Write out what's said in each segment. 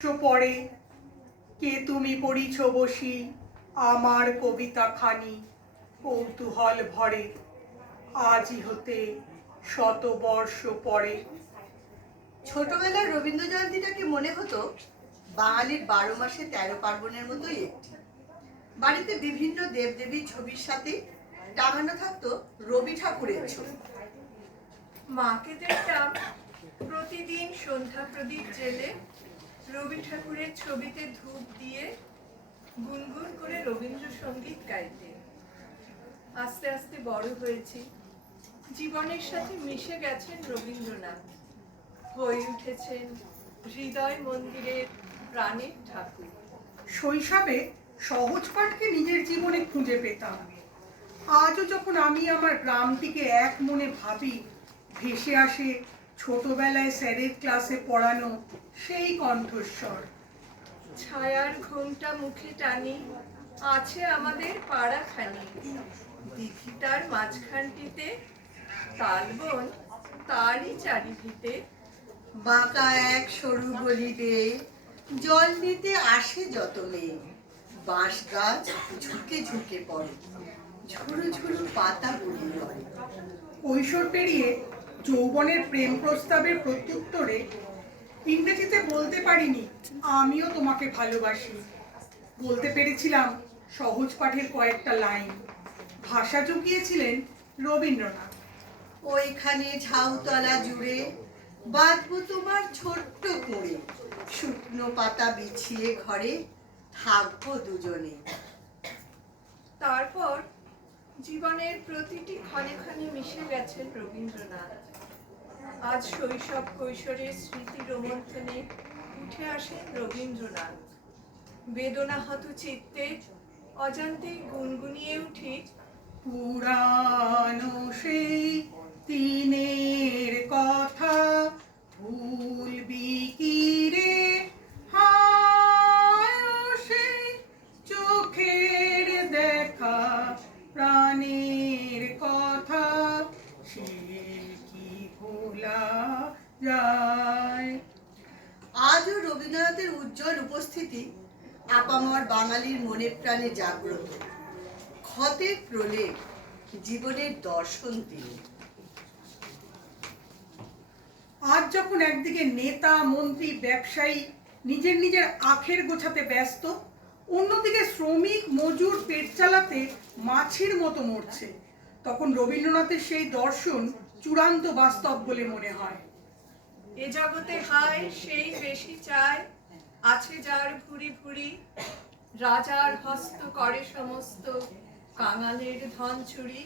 পড়ে কে তুমি পড়িছ বসি আমার কবিতা খানি কৌতূহল ভরে আজি হতে শত বর্ষ পরে। ছোটবেলার রবীন্দ্র জয়ন্তীটাকে মনে হতো বাঙালির 12 মাসে 13 পার্বণের মতোই একটি। বাড়িতে বিভিন্ন দেবদেবীর ছবির সাথে টাঙানো থাকতো রবি ঠাকুরের ছবি। মাকে দেখতাম প্রতিদিন সন্ধ্যা প্রদীপ জেলে রবি ঠাকুরের ছবিতে ধূপ দিয়ে গুনগুন করে রবীন্দ্রসঙ্গীত গাইতে। আস্তে আস্তে বড় হয়েছি, জীবনের সাথে মিশে গেছেন রবীন্দ্রনাথ, হয়ে উঠেছেন হৃদয় মন্দিরের প্রাণের ঠাকুর। শৈশবে সহজ পাঠকে নিজের জীবনে খুঁজে পেতাম। আজও যখন আমি আমার গ্রামটিকে এক মনে ভাবি, ভেসে আসে ছোটবেলায় স্যারের ক্লাসে পড়ানো সেই কণ্ঠস্বর। ছায়ার ঘোমটা মুখে টানি আছে আমাদের পাড়াখানি, দিঘিটার মাঝখানটিতে তালবন তারই চারিদিতে। বাঁকা এক সরু গলি বেয়ে জল নিতে আসে যত মেয়ে, বাঁশ গাছ ঝুঁকে ঝুঁকে পড়ে, ঝুরু ঝুরু পাতা গড়িয়ে পড়ে। কৈশোর পেরিয়ে যৌবনের প্রেম প্রস্তাবের প্রত্যুত্তরে ইংরেজিতে বলতে পারিনি আমিও তোমাকে ভালোবাসি। বলতে পেরেছিলাম সহজ পাঠের কয়েকটা লাইন। ভাষা জুগিয়েছিলেন রবীন্দ্রনাথ। ওইখানে ঝাউতলা জুড়ে বাঁধবো তোমার ছোট্ট কোণে, শুকনো পাতা বিছিয়ে ঘরে থাকবো দুজনে। তারপর জীবনের প্রতিটি ক্ষণে ক্ষণে মিশে গেছেন রবীন্দ্রনাথ। আজ শৈশব কৈশোরের স্মৃতি রোমন্থনে উঠে আসেন রবীন্দ্রনাথ। বেদনাহত চিত্তে অজান্তেই গুনগুনিয়ে উঠি, পুরানো সেই দিনের কথা ভুলবি কি রে, হায় ও সেই চোখের দেখা প্রাণের কথা সে কি ভোলা যায়। আজও রবীন্দ্রনাথের উজ্জ্বল উপস্থিতি আপামর বাঙালির মনে প্রাণে জাগ্রত। ক্ষতের প্রলেপ, জীবনের দর্শন তিনি। আজ যখন একদিকে নেতা মন্ত্রী ব্যবসায়ী নিজের নিজের আখের গোছাতে ব্যস্ত, অন্যদিকে শ্রমিক মজুর পেট চালাতে মাছির মতো মরছে, তখন রবীন্দ্রনাথের সেই দর্শন চূড়ান্ত বাস্তব বলে মনে হয়। এ জগতে হায় সেই বেশি চায়, আছে যার ভুরি ভুরি, রাজার হস্ত করে সমস্ত কাঙালের ধন চুরি।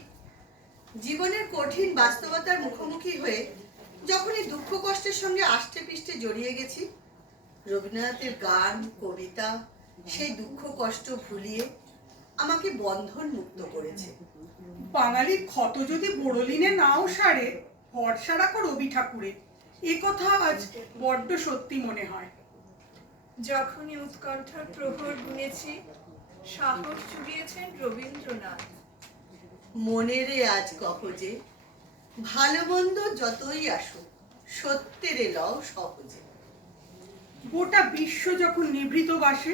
জীবনের কঠিন বাস্তবতার মুখোমুখি হয়ে যখনই দুঃখ কষ্টের সঙ্গে আষ্টে পৃষ্ঠে জড়িয়ে গেছি, রবীন্দ্রনাথের গান কবিতা সেই দুঃখ কষ্ট ভুলিয়ে আমাকে বন্ধন মুক্ত করেছে। বাঙালির ক্ষত যদি বড়লিনে নাও সারে, ভরসা রাখো রবি ঠাকুরে, এ কথা আজ বড্ড সত্যি মনে হয়। যখনই উৎকণ্ঠার প্রহর গুনেছি, সাহস জুগিয়েছেন রবীন্দ্রনাথ। মনেরে আজ কহ যে ভালো মন্দ যতই আসুক সত্যের লও সহজে। গোটা বিশ্ব যখন নিভৃত বাসে,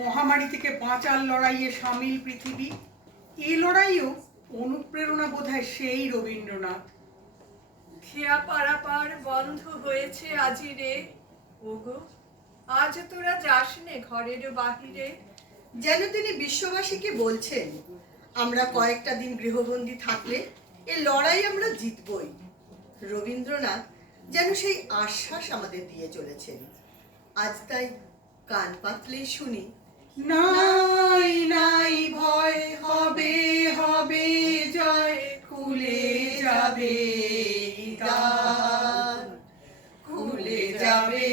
মহামারী থেকে বাঁচার লড়াইয়ে সামিল পৃথিবী, এ লড়াইও অনুপ্রেরণা বোধহয় সেই রবীন্দ্রনাথ। খেয়া পারাপার বন্ধ হয়েছে আজি রে, ওগো আজ তোরা যাস নে ঘরের বাহিরে। যেন তিনি বিশ্ববাসীকে বলছেন, আমরা কয়েকটা দিন গৃহবন্দী থাকলে এ লড়াই আমরা জিতবই। রবীন্দ্রনাথ যেন সেই আশ্বাস আমাদের দিয়ে চলেছেন। আজ তাই কান পাতলেই শুনি, নাই নাই ভয়, হবে হবে জয়, খুলে যাবে দ্বার, খুলে যাবে